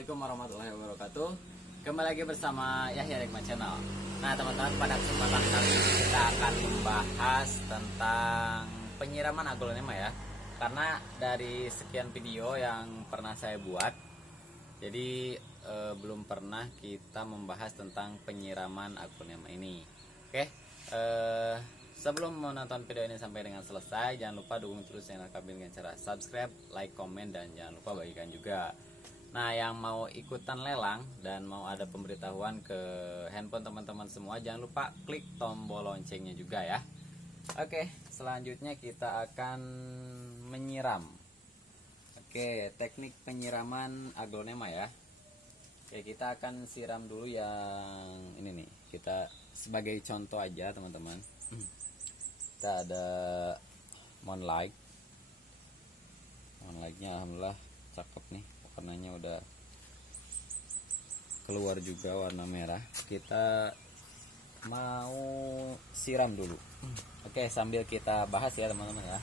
Assalamualaikum warahmatullahi wabarakatuh. Kembali lagi bersama Yahya Rekma Channel. Nah teman-teman, pada kesempatan kali ini kita akan membahas tentang penyiraman aglonema ya. Karena dari sekian video yang pernah saya buat, jadi belum pernah kita membahas tentang penyiraman aglonema ini. Oke, sebelum menonton video ini sampai dengan selesai, jangan lupa dukung terus channel kami dengan cara subscribe, like, komen, dan jangan lupa bagikan juga. Nah, yang mau ikutan lelang dan mau ada pemberitahuan ke handphone teman-teman semua, jangan lupa klik tombol loncengnya juga ya. Oke, selanjutnya kita akan menyiram. Oke, teknik penyiraman aglonema ya. Oke, kita akan siram dulu yang ini nih. Kita sebagai contoh aja teman-teman. Kita ada Moonlight. Moonlightnya alhamdulillah cakep nih, warnanya udah keluar juga warna merah. Kita mau siram dulu. Oke, sambil kita bahas ya teman-teman ya.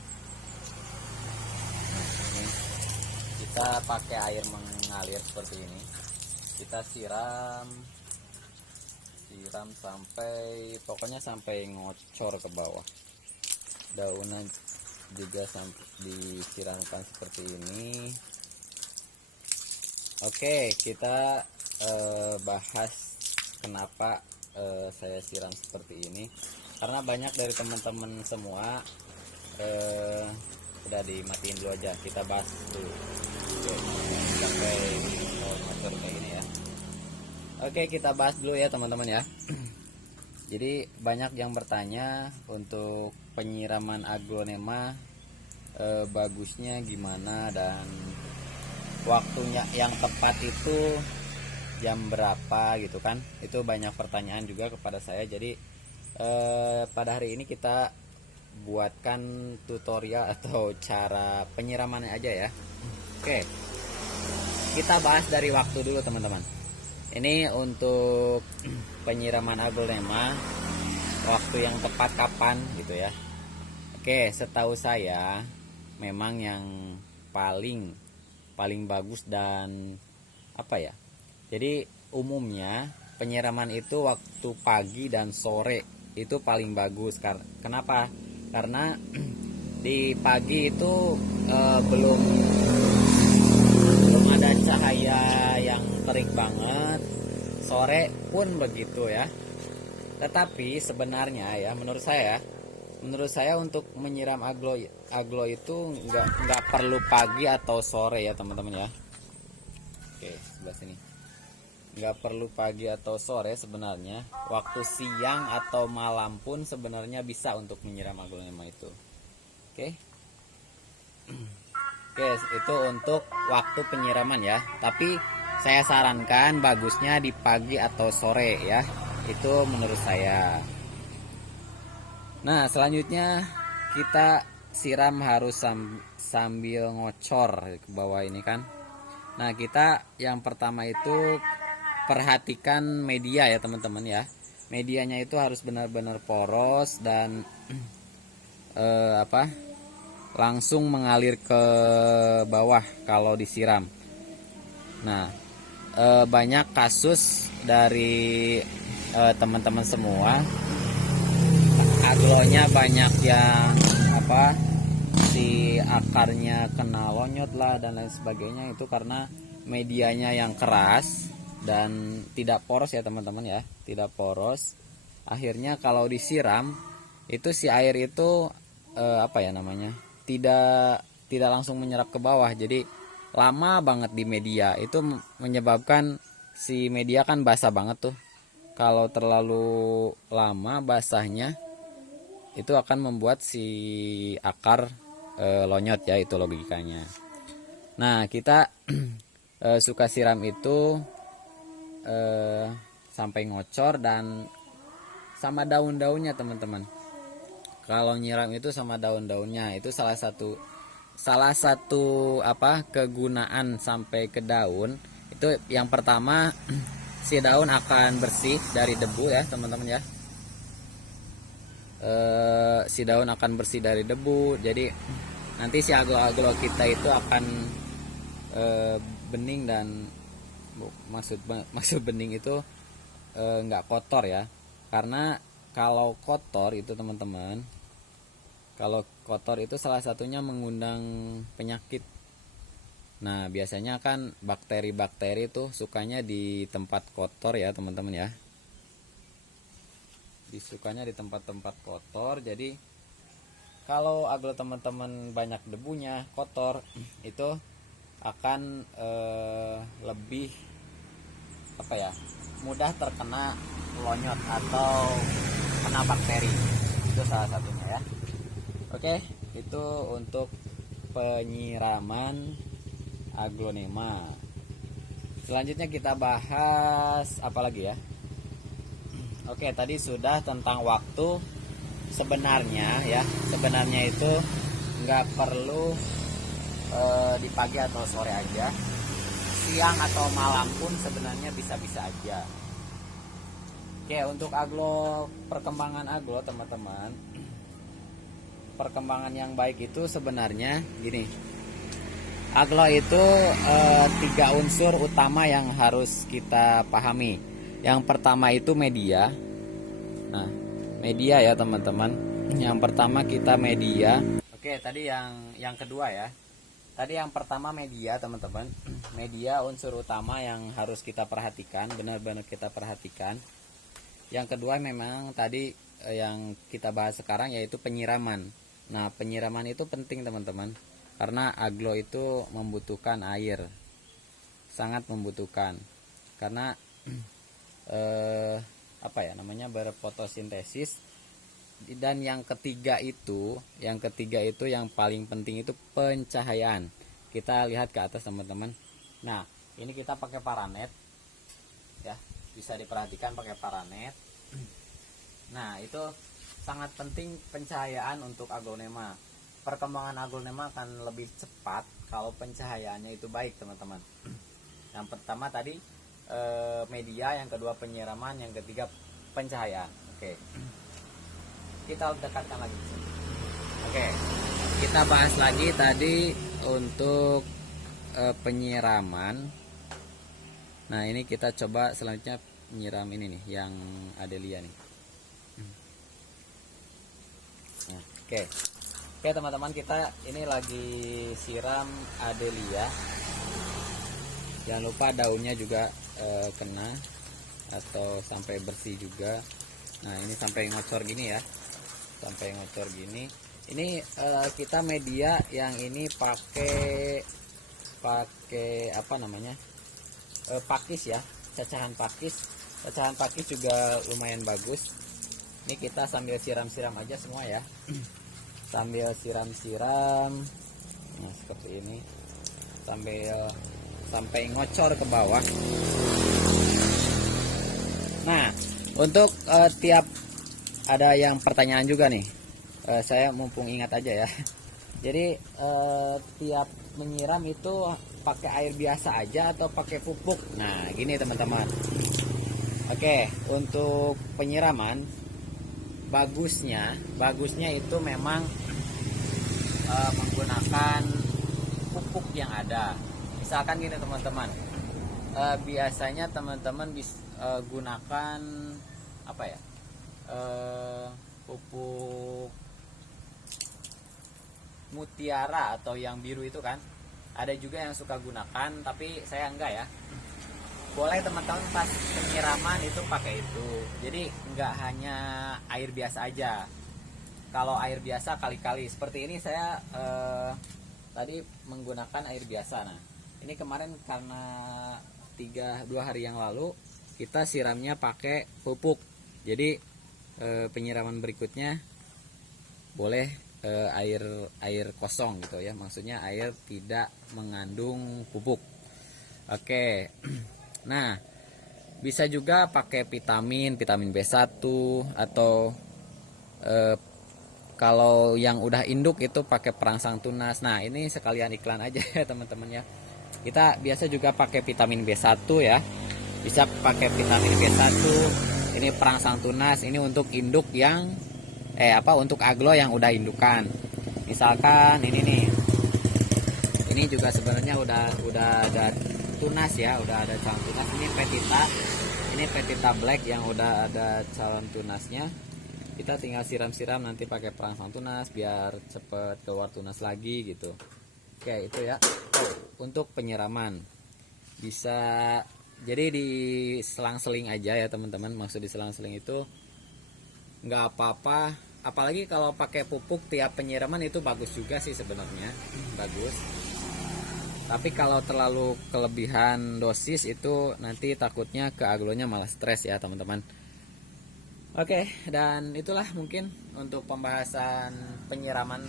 Ini kita pakai air mengalir seperti ini. Kita siram sampai pokoknya sampai ngocor ke bawah. Daunan juga disiramkan seperti ini. Oke, kita bahas kenapa saya siram seperti ini. Karena banyak dari teman-teman semua udah dimatiin dulu aja. Kita bahas dulu. Oke, sampai ngocor kayak gini ya. Oke, kita bahas dulu ya teman-teman ya. Jadi banyak yang bertanya untuk penyiraman aglonema bagusnya gimana dan waktunya yang tepat itu jam berapa gitu kan. Itu banyak pertanyaan juga kepada saya. Jadi pada hari ini kita buatkan tutorial atau cara penyiramannya aja ya. Oke, kita bahas dari waktu dulu teman-teman. Ini untuk penyiraman aglonema, waktu yang tepat kapan gitu ya. Oke, setahu saya memang yang paling bagus dan apa ya, jadi umumnya penyiraman itu waktu pagi dan sore itu paling bagus. Kenapa? Karena di pagi itu belum ada cahaya yang terik banget, sore pun begitu ya. Tetapi sebenarnya ya, menurut saya untuk menyiram aglo itu nggak perlu pagi atau sore ya teman-teman ya. Oke, sebelah sini nggak perlu pagi atau sore, sebenarnya waktu siang atau malam pun sebenarnya bisa untuk menyiram aglonema itu. Oke, itu untuk waktu penyiraman ya. Tapi saya sarankan bagusnya di pagi atau sore ya. Itu menurut saya. Nah, selanjutnya kita siram harus sambil ngocor ke bawah ini kan. Nah, kita yang pertama itu perhatikan media ya teman-teman ya. Medianya itu harus benar-benar poros dan langsung mengalir ke bawah kalau disiram. Nah, banyak kasus dari teman-teman semua, aglonya banyak yang si akarnya kena lonyot lah dan lain sebagainya. Itu karena medianya yang keras dan tidak poros ya teman-teman ya, tidak poros. Akhirnya kalau disiram itu si air itu tidak langsung menyerap ke bawah, jadi lama banget di media. Itu menyebabkan si media kan basah banget tuh. Kalau terlalu lama basahnya itu akan membuat si akar lonyot ya, itu logikanya. Nah, kita suka siram itu sampai ngocor dan sama daun-daunnya teman-teman. Kalau nyiram itu sama daun-daunnya, itu salah satu kegunaan sampai ke daun. Itu yang pertama, si daun akan bersih dari debu ya teman-teman ya. Si daun akan bersih dari debu, jadi nanti si aglo-aglo kita itu akan bening dan maksud bening itu nggak kotor ya. Karena kalau kotor itu teman-teman, kalau kotor itu salah satunya mengundang penyakit. Nah, biasanya kan bakteri-bakteri itu sukanya di tempat kotor ya teman-teman ya. Disukanya di tempat-tempat kotor. Jadi kalau aglo teman-teman banyak debunya, kotor, itu akan lebih apa ya, mudah terkena lonyot atau kena bakteri. Itu salah satunya ya. Oke, itu untuk penyiraman aglonema. Selanjutnya kita bahas apa lagi ya? Oke, tadi sudah tentang waktu. Sebenarnya ya, sebenarnya itu nggak perlu di pagi atau sore aja, siang atau malam pun sebenarnya bisa-bisa aja. Oke, untuk perkembangan aglo teman-teman, perkembangan yang baik itu sebenarnya gini. Aglo itu 3 unsur utama yang harus kita pahami. Yang pertama itu media. Nah, media ya teman-teman. Yang pertama kita media. Oke, tadi yang kedua ya. Tadi yang pertama media teman-teman. Media unsur utama yang harus kita perhatikan, benar-benar kita perhatikan. Yang kedua memang tadi yang kita bahas sekarang yaitu penyiraman. Nah, penyiraman itu penting teman-teman. Karena aglo itu membutuhkan air, sangat membutuhkan, karena apa ya namanya, berfotosintesis. Dan yang ketiga itu yang paling penting itu pencahayaan. Kita lihat ke atas teman-teman. Nah, ini kita pakai paranet, ya, bisa diperhatikan pakai paranet. Nah, itu sangat penting pencahayaan untuk aglonema. Perkembangan aglonema akan lebih cepat kalau pencahayaannya itu baik teman-teman. Yang pertama tadi media, yang kedua penyiraman, yang ketiga pencahayaan. Oke, kita dekatkan lagi. Oke, kita bahas lagi tadi untuk penyiraman. Nah, ini kita coba selanjutnya menyiram ini nih, yang Adelia nih. Nah, oke. Oke teman-teman, kita ini lagi siram Adelia. Jangan lupa daunnya juga kena atau sampai bersih juga. Nah, ini sampai ngocor gini ya, sampai ngocor gini. Ini kita media yang ini pakai apa namanya, pakis ya, cacahan pakis. Cacahan pakis juga lumayan bagus. Ini kita sambil siram-siram aja semua ya. Sambil siram-siram, nah seperti ini, sampai ngocor ke bawah. Nah, untuk tiap ada yang pertanyaan juga nih, saya mumpung ingat aja ya. Jadi tiap menyiram itu pakai air biasa aja atau pakai pupuk? Nah, gini teman-teman. Oke, untuk penyiraman bagusnya itu memang menggunakan pupuk yang ada. Misalkan gini teman-teman, biasanya teman-teman bisa gunakan apa ya, pupuk mutiara atau yang biru itu kan. Ada juga yang suka gunakan, tapi saya enggak ya. Boleh teman-teman pas penyiraman itu pakai itu. Jadi nggak hanya air biasa aja. Kalau air biasa kali-kali seperti ini saya tadi menggunakan air biasa. Nah, ini kemarin karena 2 hari yang lalu kita siramnya pakai pupuk. Jadi penyiraman berikutnya boleh air kosong gitu ya. Maksudnya air tidak mengandung pupuk. Oke. Nah, bisa juga pakai vitamin B1 atau kalau yang udah induk itu pakai perangsang tunas. Nah, ini sekalian iklan aja ya teman-teman ya. Kita biasa juga pakai vitamin B1 ya. Bisa pakai vitamin B1. Ini perangsang tunas, ini untuk induk yang untuk aglo yang udah indukan. Misalkan ini nih. Ini juga sebenarnya udah ada tunas ya, udah ada calon tunas. Ini petita, ini petita black yang udah ada calon tunasnya. Kita tinggal siram-siram nanti pakai perangsang tunas biar cepet keluar tunas lagi gitu. Oke, itu ya. Untuk penyiraman bisa jadi di selang-seling aja ya teman-teman. Maksud di selang-seling itu nggak apa-apa, apalagi kalau pakai pupuk tiap penyiraman itu bagus juga sih sebenarnya, bagus. Tapi kalau terlalu kelebihan dosis itu nanti takutnya ke aglonya malah stres ya teman-teman. Oke, dan itulah mungkin untuk pembahasan penyiraman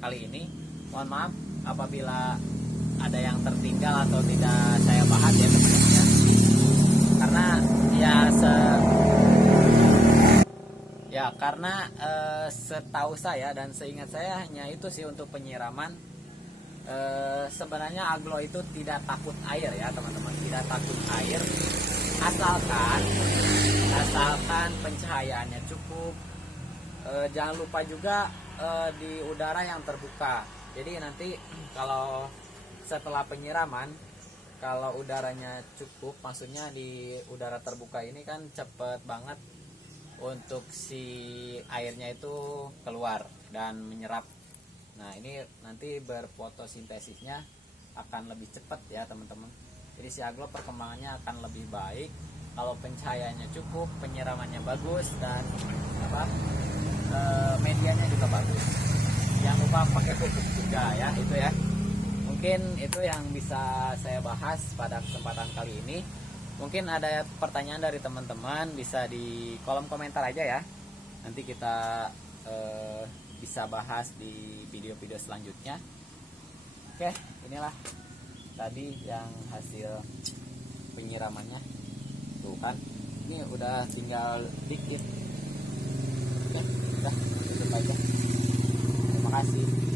kali ini. Mohon maaf apabila ada yang tertinggal atau tidak saya bahas ya teman-teman ya. Karena karena setahu saya dan seingat saya hanya itu sih untuk penyiraman. Sebenarnya aglo itu tidak takut air ya teman-teman, tidak takut air asalkan pencahayaannya cukup. Jangan lupa juga di udara yang terbuka. Jadi nanti kalau setelah penyiraman, kalau udaranya cukup, maksudnya di udara terbuka ini kan cepet banget untuk si airnya itu keluar dan menyerap. Nah ini nanti berfotosintesisnya akan lebih cepat ya teman-teman. Jadi si aglo perkembangannya akan lebih baik kalau pencahayaannya cukup, penyiramannya bagus, dan medianya juga bagus. Jangan lupa pakai pupuk juga ya, itu ya. Mungkin itu yang bisa saya bahas pada kesempatan kali ini. Mungkin ada pertanyaan dari teman-teman, bisa di kolom komentar aja ya. Nanti kita bisa bahas di video-video selanjutnya. Oke, inilah tadi yang hasil penyiramannya. Tuh kan, ini udah tinggal dikit. Oke, udah tutup aja. Terima kasih.